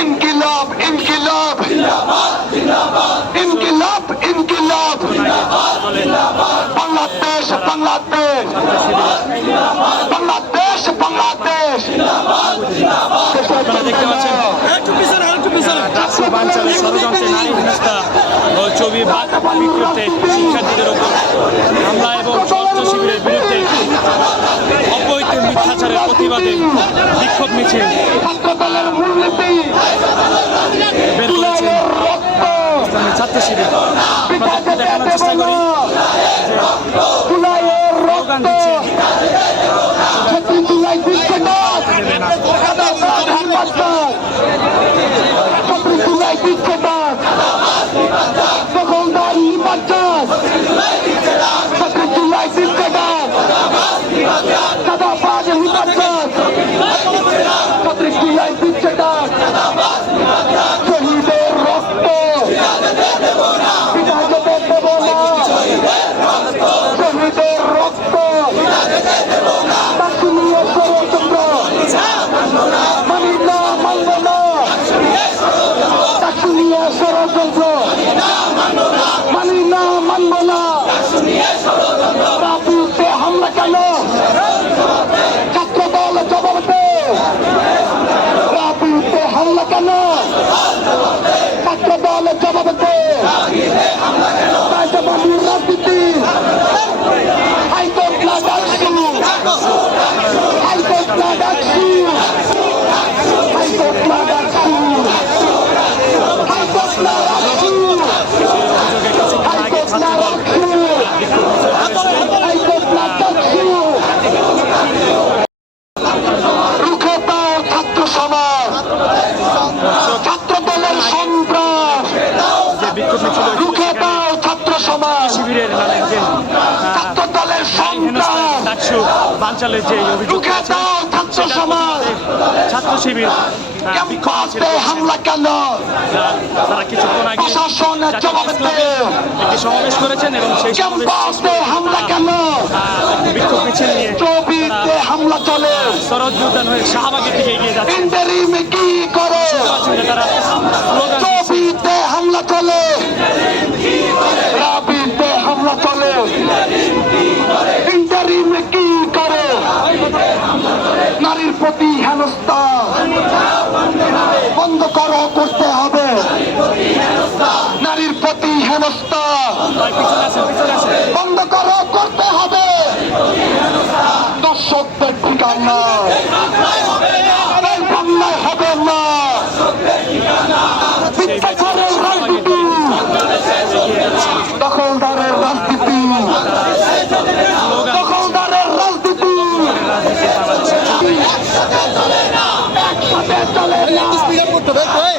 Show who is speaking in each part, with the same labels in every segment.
Speaker 1: ইনকিলাব ইনকিলাব ইনকিলাব ইনকিলাব বাংলাদেশ বাংলাদেশ বাংলাদেশ বাংলাদেশ
Speaker 2: দেখতে পাচ্ছেন ছবি বাদ বিক্ষুব্ধে শিক্ষার্থীদের উপর হামলা এবং স্বাস্থ্য শিবিরের বিরুদ্ধে অবৈধ মিথ্যাচারের প্রতিবাদে বিক্ষোভ মিছিল বের করেছেন ছাত্র শিবির।
Speaker 1: ষড়যন্ত্র মানি না, মানব না। রাজনীতিতে হামলা কেন? ছাত্র দল জবাব দে। রাজনীতিতে হামলা কেন? ছাত্র দল জবাব দে। রাজবাদী রাজনীতি হাইকোর্ট না ডাকছি। হাইকোর্ট না ডাকছি হাইকোর্ট না ডাকছি হাইকোর্ট না ডাকছি
Speaker 2: অভিযোগে কিছুক্ষণ আগে
Speaker 1: হাইকোর্ট না
Speaker 2: ছাত্রদল
Speaker 1: ডাকছি হাইকোর্ট না ডাকছি রুখে দাও ছাত্র সমাজ ছাত্র দলের সন্ত্রাস
Speaker 2: যে বিক্ষোভ মিছিল হয়েছিল
Speaker 1: রুখে
Speaker 2: সেখানে
Speaker 1: দাও ছাত্র সমাজ
Speaker 2: শিবিরের যে ডাকসু বাঞ্চালের অভিযোগ
Speaker 1: ছাত্র
Speaker 2: শিবির।
Speaker 1: হামলা কেন?
Speaker 2: তারা- কিছুক্ষণ আগে একটি সমাবেশ করেছেন এবং সেই
Speaker 1: হামলা কেন?
Speaker 2: একটি বিক্ষোভ মিছিল নিয়ে
Speaker 1: হামলা চলে।
Speaker 2: শরৎ উদ্যান হয়ে শাহবাগের দিকে এগিয়ে যাচ্ছে।
Speaker 1: কি করে? হেনস্থা। বন্ধ করো করতে হবে। দর্শকদের ঠিকানা। বাংলায় হবে না। দখলদারের রাজনীতি দখলদারের রাজনীতি একসাথে চলে না কোথায়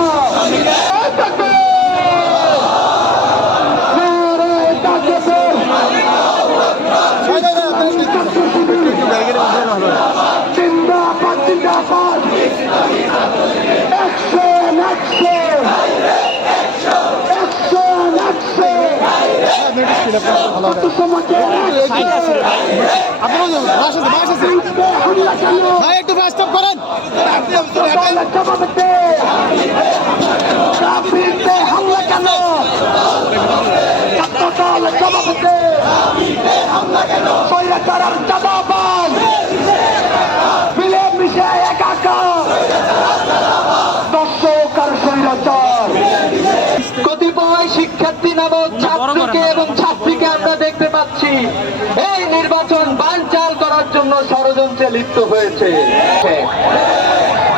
Speaker 1: হামলা কেন
Speaker 3: একটু ব্যস্ত করেন
Speaker 1: দে রাজনীতিতে হামলা কেন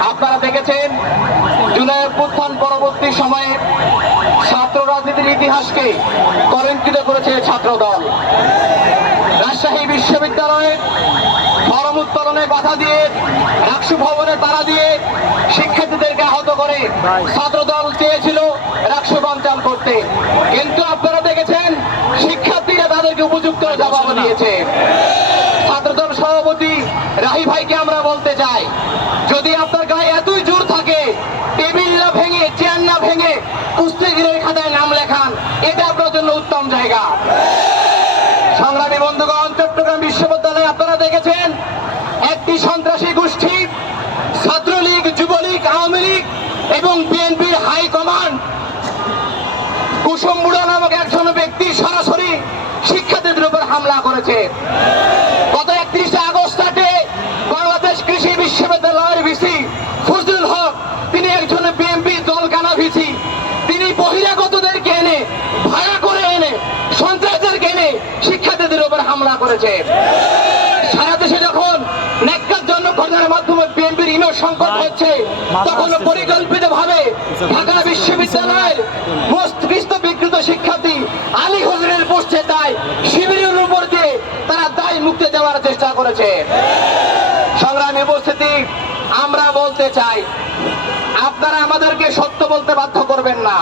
Speaker 1: আপনারা দেখেছেন জুলাই অভ্যুত্থান পরবর্তী সময়ে ছাত্র রাজনীতির ইতিহাসকে কলঙ্কিত করেছে ছাত্র দল রাজশাহী বিশ্ববিদ্যালয়ে বোম উৎপাদনে বাধা দিয়ে রাষ্ট্র ভবনে তারা দিয়ে শিক্ষার্থীদেরকে আহত করে ছাত্র দল চেয়েছিল রাষ্ট্র বঞ্চান করতে। কিন্তু আপনারা দেখেছেন শিক্ষার্থীরা তাদেরকে উপযুক্ত
Speaker 4: জবাব আচ্ছা, দিয়েছে। ছাত্রদল সভাপতি রাহি ভাইকে আমরা বলতে চাই এবং বিএনপির হাই কমান্ড, কুসুম বুড়া নামক একজন ব্যক্তি সরাসরি শিক্ষার্থীদের উপর হামলা করেছে। গত একত্রিশে সংকট হচ্ছে তখন পরিকল্পিত ভাবে ঢাকা বিশ্ববিদ্যালয়ের মস্তিষ্ক বিকৃত শিক্ষার্থী আলী হোসেনের পোস্টে তাই শিবিরের উপর দিয়ে তারা দায় মুক্তি দেওয়ার চেষ্টা করেছে। সংগ্রামী উপস্থিতি আমরা বলতে চাই আপনারা আমাদেরকে সত্য বলতে বাধ্য করবেন না।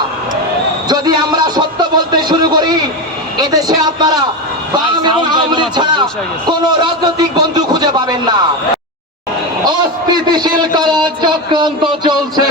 Speaker 4: যদি আমরা সত্য বলতে শুরু করি এদেশে আপনারা বাম এবং আওয়ামী ছাড়া কোন রাজনৈতিক বন্ধু খুঁজে পাবেন না। অস্থিতিশীল করার চক্রান্ত চলছে।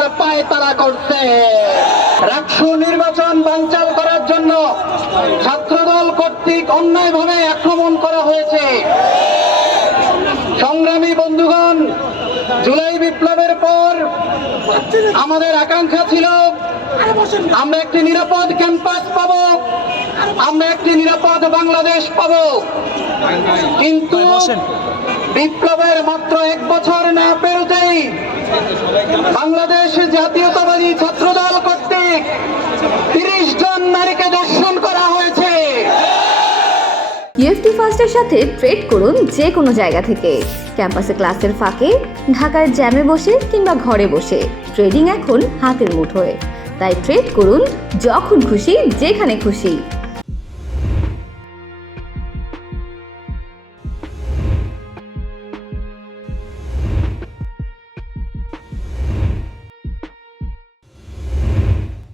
Speaker 4: করে দেওয়ার পায় তারা করছে। রাষ্ট্র নির্বাচন বানচাল করার জন্য ছাত্রদল কর্তৃক অন্যায়ভাবে আক্রমণ করা হয়েছে। সংগ্রামী বন্ধুগণ জুলাই বিপ্লবের পর আমাদের আকাঙ্ক্ষা ছিল আমরা একটি নিরাপদ ক্যাম্পাস পাবো আমরা একটি নিরাপদ বাংলাদেশ পাবো। কিন্তু বিপ্লবের মাত্র এক বছর না পেরোতেই বাংলাদেশ জাতীয়তাবাদী ছাত্রদল কর্তৃক তিরিশ জন নারীকে দর্শন করা হয়েছে।
Speaker 5: ইউএফটি ফার্স্টের সাথে ট্রেড করুন যে কোনো জায়গা থেকে। ক্যাম্পাসে ক্লাসের ফাঁকে, ঢাকার জ্যামে বসে কিংবা ঘরে বসে। ট্রেডিং এখন হাতের মুঠোয়। তাই ট্রেড করুন যখন খুশি, যেখানে খুশি।